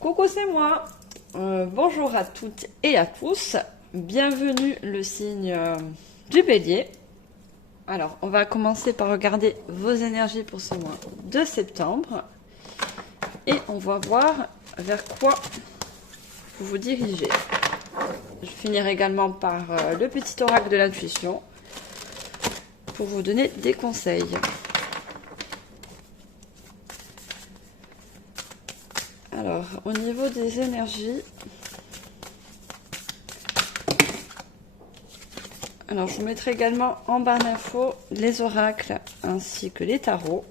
Coucou, c'est moi. Bonjour à toutes et à tous. Bienvenue le signe du Bélier. Alors, on va commencer par regarder vos énergies pour ce mois de septembre. Et on va voir vers quoi vous vous dirigez. Je finirai également par le petit oracle de l'intuition pour vous donner des conseils. Alors, au niveau des énergies, alors je vous mettrai également en barre d'infos les oracles ainsi que les tarots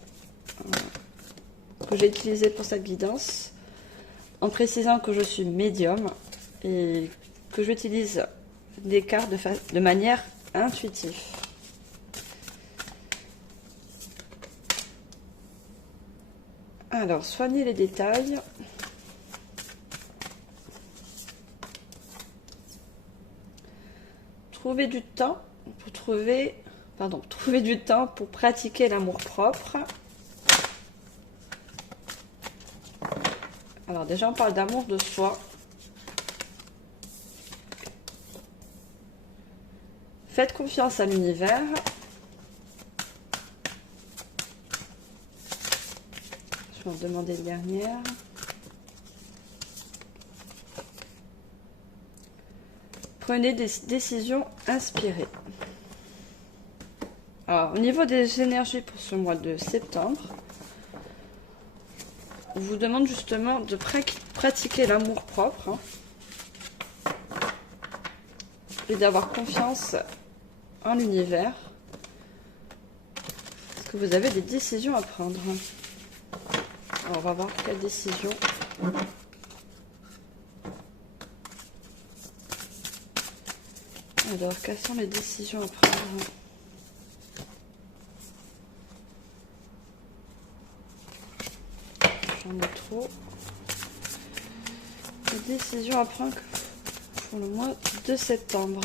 que j'ai utilisés pour cette guidance, en précisant que je suis médium et que j'utilise des cartes de manière intuitive. Alors, soignez les détails. Trouvez du temps pour pratiquer l'amour-propre. Alors déjà, on parle d'amour de soi. Faites confiance à l'univers. Je vais en demander une dernière. Prenez des décisions inspirées. Alors, au niveau des énergies pour ce mois de septembre, on vous demande justement de pratiquer l'amour-propre et d'avoir confiance en l'univers, parce que vous avez des décisions à prendre. Alors, on va voir quelles décisions. Alors, quelles sont les décisions à prendre? J'en ai trop. Les décisions à prendre pour le mois de septembre.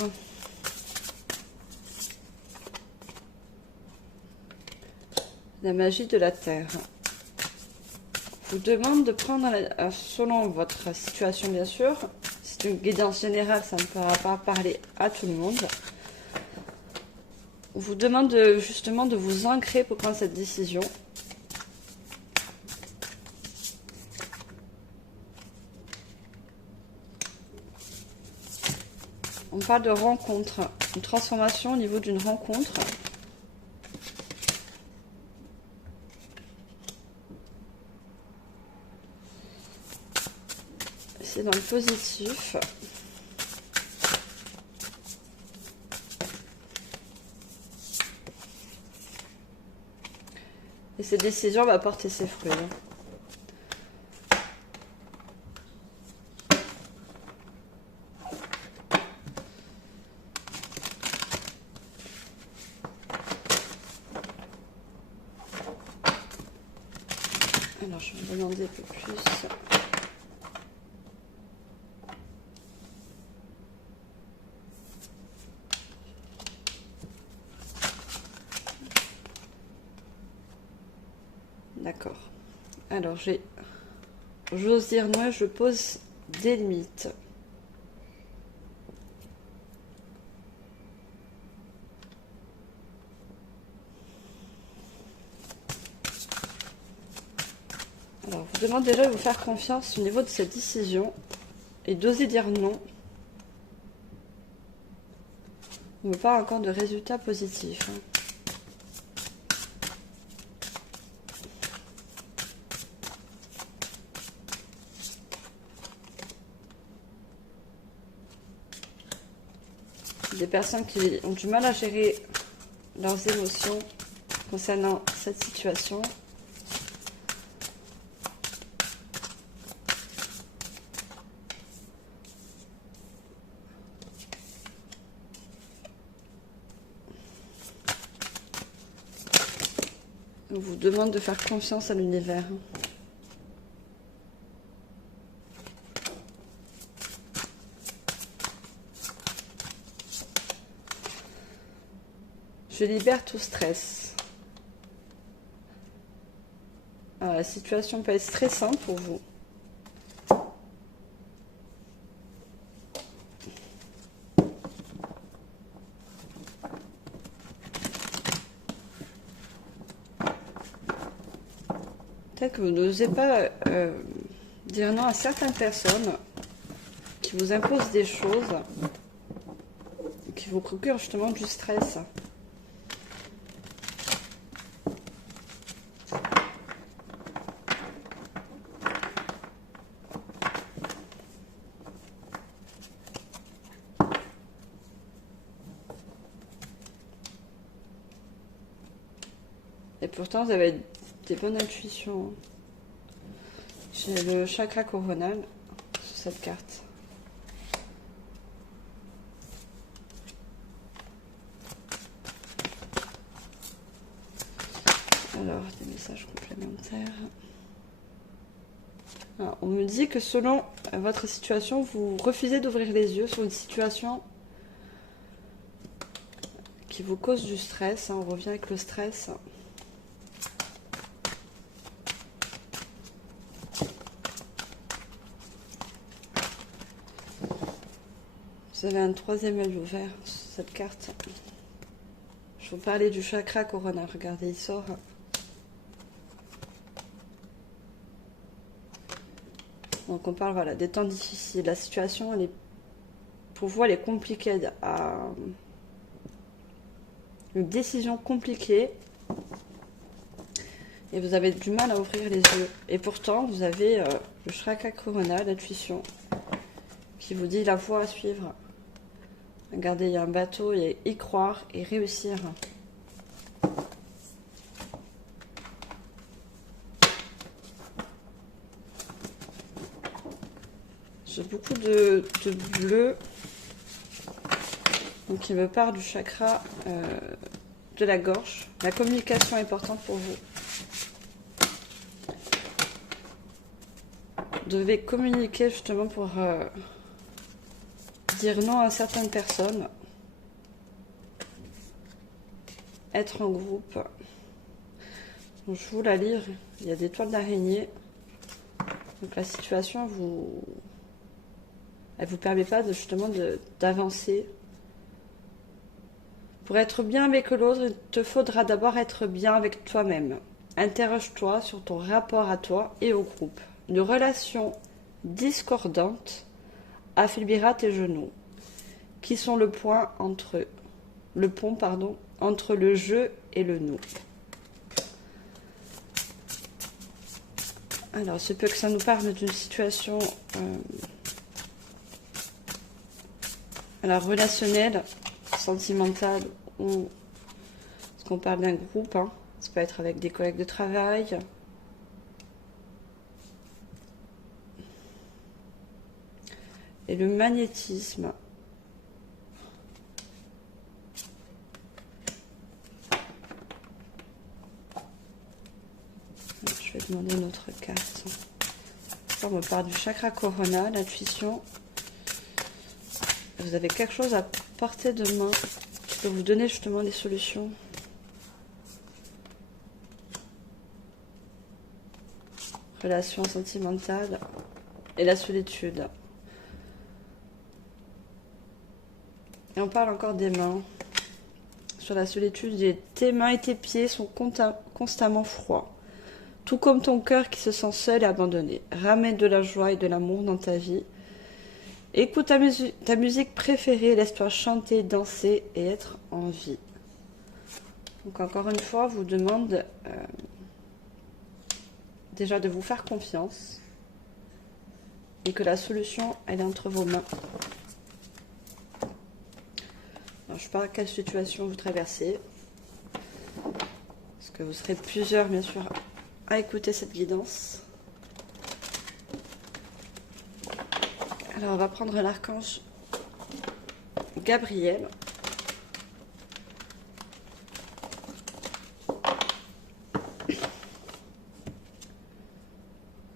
La magie de la terre. Je vous demande de prendre, selon votre situation bien sûr, c'est une guidance générale, ça ne pourra pas parler à tout le monde. On vous demande justement de vous ancrer pour prendre cette décision. On parle de rencontre, une transformation au niveau d'une rencontre. C'est dans le positif. Et cette décision va porter ses fruits. Alors, je vais me demander un peu plus. D'accord. Alors, j'ose dire moi, je pose des limites. Alors, je vous demande déjà de vous faire confiance au niveau de cette décision et d'oser dire non. On ne veut pas encore de résultats positifs. Des personnes qui ont du mal à gérer leurs émotions concernant cette situation. On vous demande de faire confiance à l'univers. Je libère tout stress. Alors, la situation peut être stressante pour vous. que vous n'osez pas dire non à certaines personnes qui vous imposent des choses, qui vous procurent justement du stress. Et pourtant, vous avez des bonnes intuitions. J'ai le chakra coronal sur cette carte. Alors, des messages complémentaires. Alors, on me dit que selon votre situation, vous refusez d'ouvrir les yeux sur une situation qui vous cause du stress. On revient avec le stress. Vous avez un troisième œil ouvert sur cette carte. Je vous parlais du chakra coronal. Regardez, il sort. Donc on parle voilà, des temps difficiles. La situation, elle est, pour vous, elle est compliquée. Une décision compliquée. Et vous avez du mal à ouvrir les yeux. Et pourtant, vous avez le chakra coronal, l'intuition, qui vous dit la voie à suivre. Regardez, il y a un bateau, et y croire et réussir. J'ai beaucoup de bleu, donc qui me part du chakra de la gorge. La communication est importante pour vous. Vous devez communiquer justement pour dire non à certaines personnes. Être en groupe. Donc, je vous la livre. Il y a des toiles d'araignée. Donc la situation, elle vous permet pas justement d'avancer. Pour être bien avec l'autre, il te faudra d'abord être bien avec toi-même. Interroge-toi sur ton rapport à toi et au groupe. Une relation discordante affaiblira tes genoux, qui sont le pont entre le je et le nous. Alors, ce peut que ça nous parle d'une situation relationnelle, sentimentale, ou parce qu'on parle d'un groupe, hein. Ça peut être avec des collègues de travail. Et le magnétisme. Je vais demander une autre carte. Ça, on me parle du chakra coronal, l'intuition. Vous avez quelque chose à portée de main qui peut vous donner justement des solutions. Relation sentimentale et la solitude. Et on parle encore des mains. Sur la solitude, tes mains et tes pieds sont constamment froids. Tout comme ton cœur qui se sent seul et abandonné. Ramène de la joie et de l'amour dans ta vie. Écoute ta musique préférée, laisse-toi chanter, danser et être en vie. Donc encore une fois, je vous demande déjà de vous faire confiance et que la solution, elle est entre vos mains. Alors, je ne sais pas quelle situation vous traversez, parce que vous serez plusieurs, bien sûr, à écouter cette guidance. Alors, on va prendre l'archange Gabriel.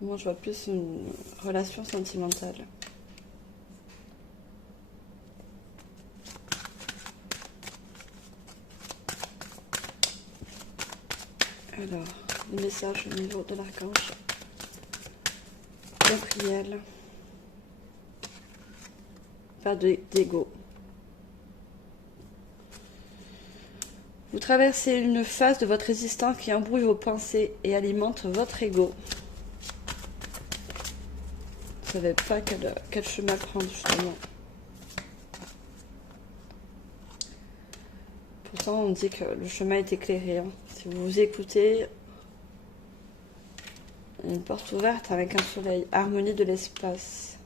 Moi, je vois plus une relation sentimentale. Alors, le message au niveau de l'archange Gabriel. Pas d'ego. Vous traversez une phase de votre résistance qui embrouille vos pensées et alimente votre ego. Vous ne savez pas quel chemin prendre, justement. Pourtant, on dit que le chemin est éclairé. Hein. Si vous vous écoutez, une porte ouverte avec un soleil. Harmonie de l'espace.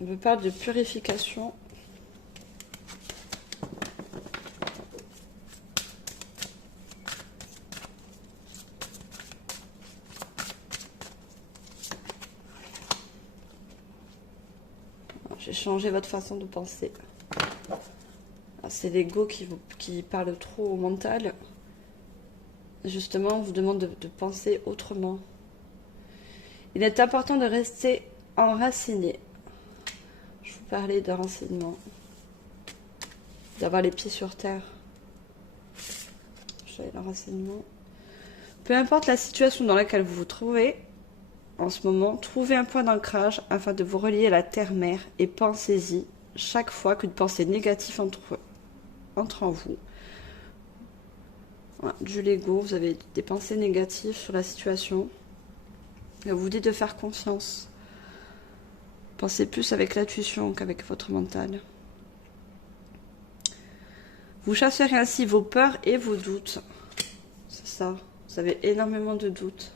On me parle de purification. J'ai changé votre façon de penser. C'est l'ego qui parle trop au mental. Justement, on vous demande de penser autrement. Il est important de rester enraciné. Je vous parlais de renseignement. D'avoir les pieds sur terre. J'ai l'enracinement. Peu importe la situation dans laquelle vous vous trouvez, en ce moment, trouvez un point d'ancrage afin de vous relier à la terre-mère et pensez-y chaque fois qu'une pensée négative entre en vous. Voilà, du l'ego, vous avez des pensées négatives sur la situation. Et on vous dit de faire confiance. Pensez plus avec l'intuition qu'avec votre mental. Vous chasserez ainsi vos peurs et vos doutes. C'est ça, vous avez énormément de doutes.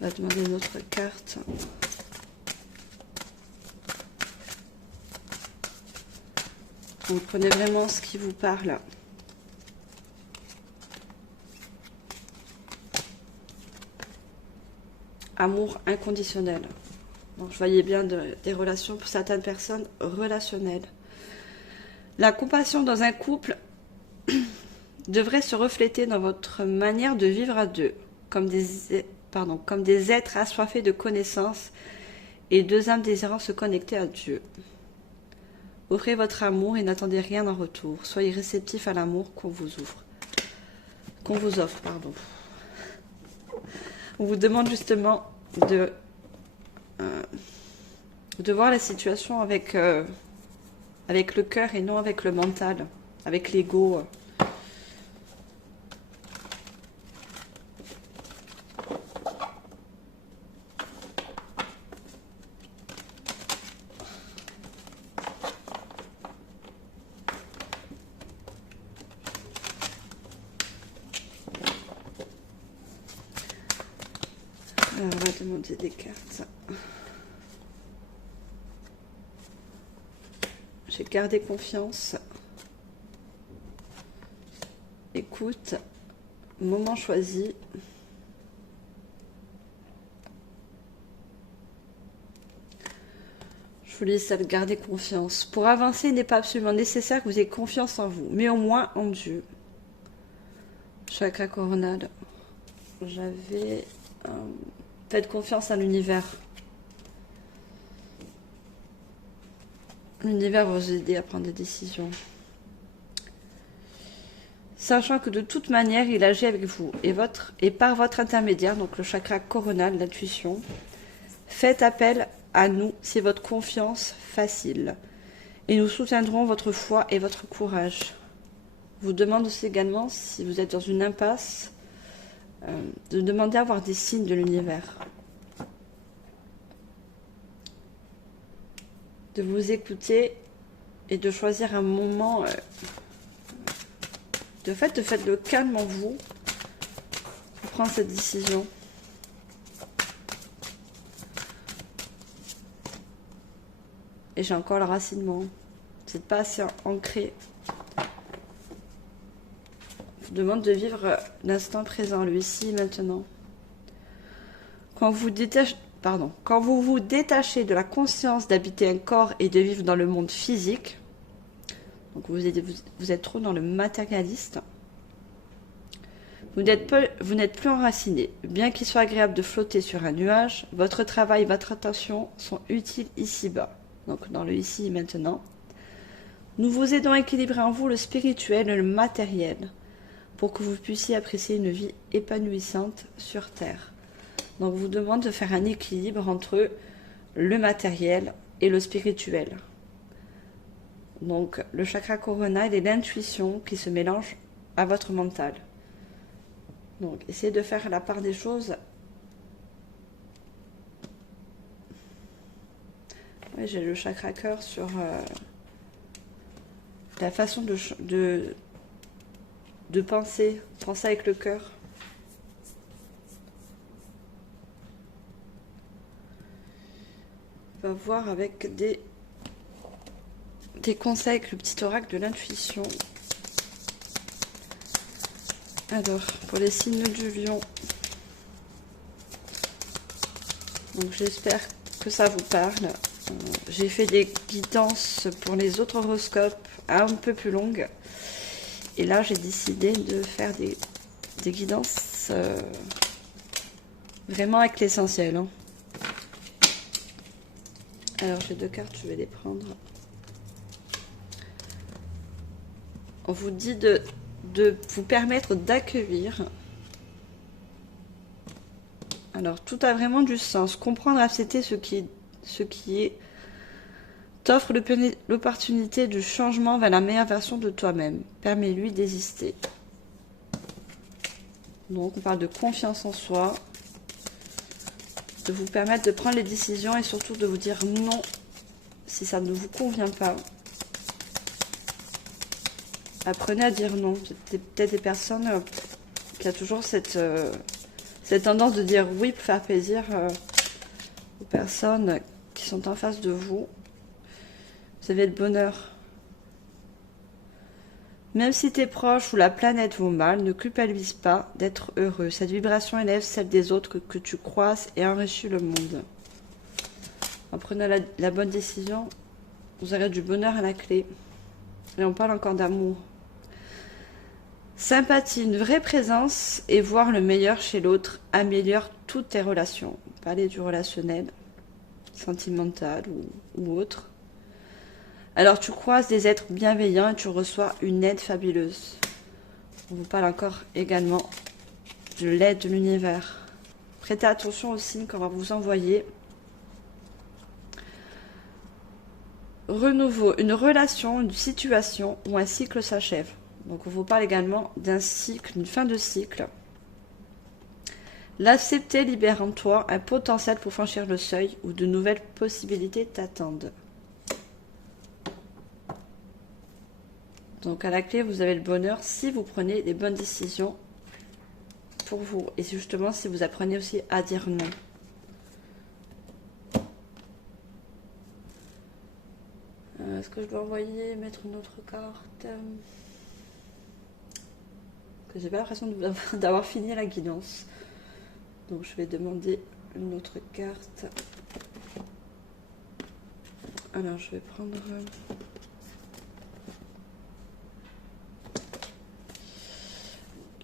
On va demander une autre carte. Donc prenez vraiment ce qui vous parle. Amour inconditionnel. Donc je voyais bien des relations pour certaines personnes relationnelles. La compassion dans un couple devrait se refléter dans votre manière de vivre à deux, comme des êtres assoiffés de connaissances et deux âmes désirant se connecter à Dieu. Offrez votre amour et n'attendez rien en retour. Soyez réceptif à l'amour qu'on vous offre. On vous demande justement de voir la situation avec le cœur et non avec le mental, avec l'ego. Alors, on va demander des cartes. J'ai gardé confiance. Écoute. Moment choisi. Je vous laisse garder confiance. Pour avancer, il n'est pas absolument nécessaire que vous ayez confiance en vous, mais au moins en Dieu. Chakra coronal. J'avais... Faites confiance à l'univers. L'univers va vous aider à prendre des décisions. Sachant que de toute manière, il agit avec vous et par votre intermédiaire, donc le chakra coronal, l'intuition. Faites appel à nous, c'est votre confiance facile. Et nous soutiendrons votre foi et votre courage. Je vous demande aussi également, si vous êtes dans une impasse, de demander à avoir des signes de l'univers. De vous écouter et de choisir un moment. De faites le calme en vous pour prendre cette décision. Et j'ai encore le racinement. Vous n'êtes pas assez ancré. Je vous demande de vivre l'instant présent, le ici et maintenant. Quand vous vous détachez de la conscience d'habiter un corps et de vivre dans le monde physique, donc vous êtes trop dans le matérialiste, vous n'êtes plus enraciné. Bien qu'il soit agréable de flotter sur un nuage, votre travail et votre attention sont utiles ici-bas, donc dans le ici et maintenant. Nous vous aidons à équilibrer en vous le spirituel et le matériel pour que vous puissiez apprécier une vie épanouissante sur Terre. Donc, vous demande de faire un équilibre entre le matériel et le spirituel. Donc, le chakra corona, il est l'intuition qui se mélange à votre mental. Donc, essayez de faire la part des choses. Oui, j'ai le chakra cœur sur la façon de penser avec le cœur. On va voir avec des conseils avec le petit oracle de l'intuition. Alors, pour les signes du lion, donc j'espère que ça vous parle. J'ai fait des guidances pour les autres horoscopes un peu plus longues. Et là, j'ai décidé de faire des guidances vraiment avec l'essentiel. Hein. Alors, j'ai 2 cartes, je vais les prendre. On vous dit de vous permettre d'accueillir. Alors, tout a vraiment du sens. Comprendre, accepter ce qui est t'offre l'opportunité du changement vers la meilleure version de toi-même. Permets-lui d'exister. Donc, on parle de confiance en soi, de vous permettre de prendre les décisions et surtout de vous dire non si ça ne vous convient pas. Apprenez à dire non. Peut-être des personnes qui ont toujours cette tendance de dire oui pour faire plaisir aux personnes qui sont en face de vous. Vous avez le bonheur. Même si tes proches ou la planète vont mal, ne culpabilise pas d'être heureux. Cette vibration élève celle des autres que tu croises et enrichit le monde. En prenant la bonne décision, vous aurez du bonheur à la clé. Et on parle encore d'amour. Sympathie, une vraie présence et voir le meilleur chez l'autre améliore toutes tes relations. Parler du relationnel, sentimental ou autre. Alors tu croises des êtres bienveillants et tu reçois une aide fabuleuse. On vous parle encore également de l'aide de l'univers. Prêtez attention aux signes qu'on va vous envoyer. Renouveau, une relation, une situation où un cycle s'achève. Donc on vous parle également d'un cycle, d'une fin de cycle. L'accepter libère en toi un potentiel pour franchir le seuil où de nouvelles possibilités t'attendent. Donc à la clé, vous avez le bonheur si vous prenez les bonnes décisions pour vous. Et justement, si vous apprenez aussi à dire non. Est-ce que je dois mettre une autre carte? Que j'ai pas l'impression d'avoir fini la guidance. Donc je vais demander une autre carte. Alors je vais prendre...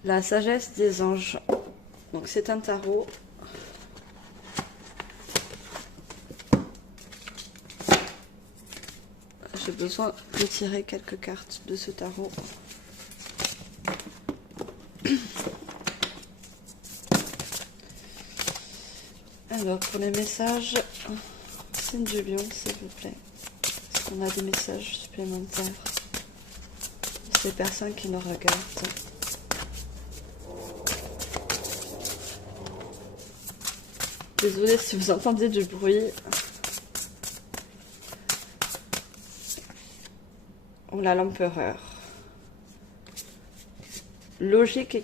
la sagesse des anges. Donc c'est un tarot. J'ai besoin de tirer quelques cartes de ce tarot. Alors pour les messages, signe du lion s'il vous plaît. Est-ce qu'on a des messages supplémentaires pour ces personnes qui nous regardent? Désolée si vous entendez du bruit. On a l'empereur. Logique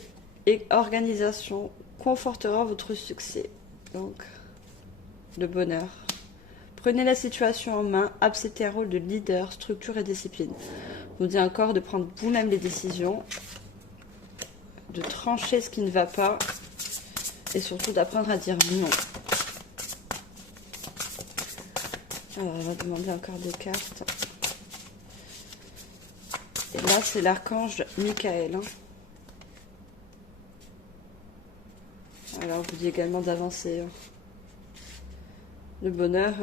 et organisation confortera votre succès. Donc, le bonheur. Prenez la situation en main, acceptez un rôle de leader, structure et discipline. Je vous dis encore de prendre vous-même les décisions, de trancher ce qui ne va pas et surtout d'apprendre à dire non. Alors, on va demander encore des cartes. Et là, c'est l'archange Michael. Hein. Alors, je vous dis également d'avancer. Le bonheur,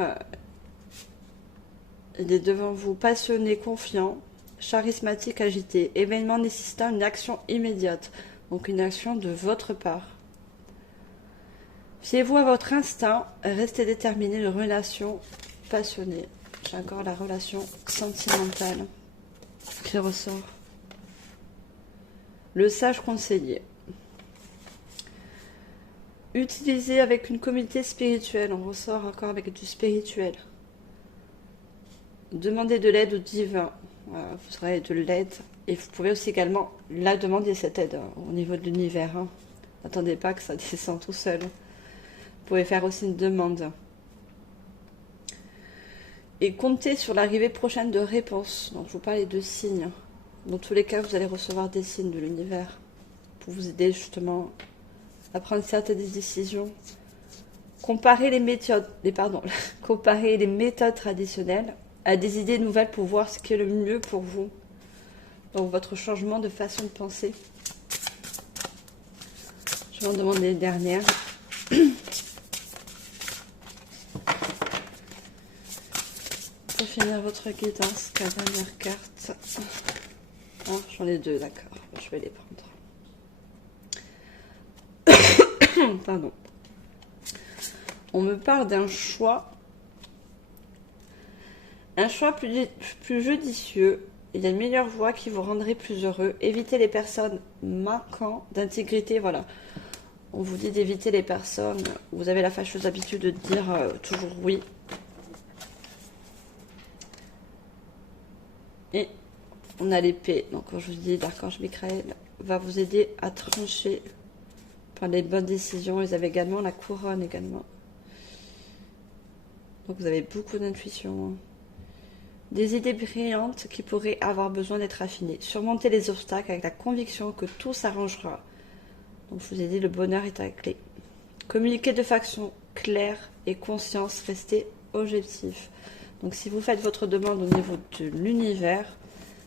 il est devant vous, passionné, confiant, charismatique, agité. Événement nécessitant une action immédiate. Donc, une action de votre part. Fiez-vous à votre instinct, restez déterminé, une relation passionnée. J'ai encore la relation sentimentale qui ressort. Le sage conseiller. Utilisez avec une communauté spirituelle, on ressort encore avec du spirituel. Demandez de l'aide au divin, voilà, vous aurez de l'aide. Et vous pouvez aussi également la demander, cette aide, au niveau de l'univers. N'attendez pas que ça descende tout seul. Vous pouvez faire aussi une demande. Et comptez sur l'arrivée prochaine de réponses. Donc, je vous parlais de signes. Dans tous les cas, vous allez recevoir des signes de l'univers pour vous aider justement à prendre certaines décisions. Comparez les méthodes traditionnelles à des idées nouvelles pour voir ce qui est le mieux pour vous. Donc, votre changement de façon de penser. Je vais en demander les dernières. Pour finir votre guidance, la dernière carte. Ah, j'en ai deux, d'accord. Je vais les prendre. Pardon. On me parle d'un choix. Un choix plus judicieux. Il y a une meilleure voie qui vous rendrait plus heureux. Évitez les personnes manquant d'intégrité. Voilà. On vous dit d'éviter les personnes. Vous avez la fâcheuse habitude de dire toujours oui. Et on a l'épée. Donc, quand je vous dis l'archange Michael va vous aider à trancher par les bonnes décisions. Vous avez également la couronne également. Donc, vous avez beaucoup d'intuition. Des idées brillantes qui pourraient avoir besoin d'être affinées. Surmonter les obstacles avec la conviction que tout s'arrangera. Donc, je vous ai dit, le bonheur est à la clé. Communiquer de façon claire et conscience. Restez objectif. Donc, si vous faites votre demande au niveau de l'univers,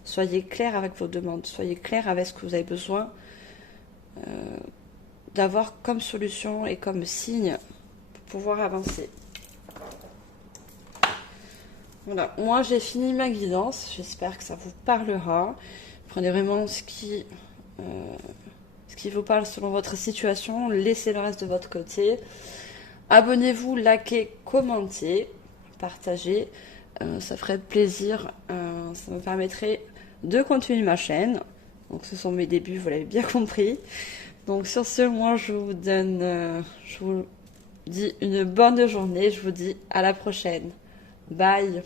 soyez clair avec vos demandes. Soyez clair avec ce que vous avez besoin d'avoir comme solution et comme signe pour pouvoir avancer. Voilà, moi j'ai fini ma guidance, j'espère que ça vous parlera. Prenez vraiment ce qui vous parle selon votre situation, laissez le reste de votre côté. Abonnez-vous, likez, commentez, partagez, ça ferait plaisir, ça me permettrait de continuer ma chaîne. Donc ce sont mes débuts, vous l'avez bien compris. Donc sur ce, moi je vous dis une bonne journée, je vous dis à la prochaine. Bye.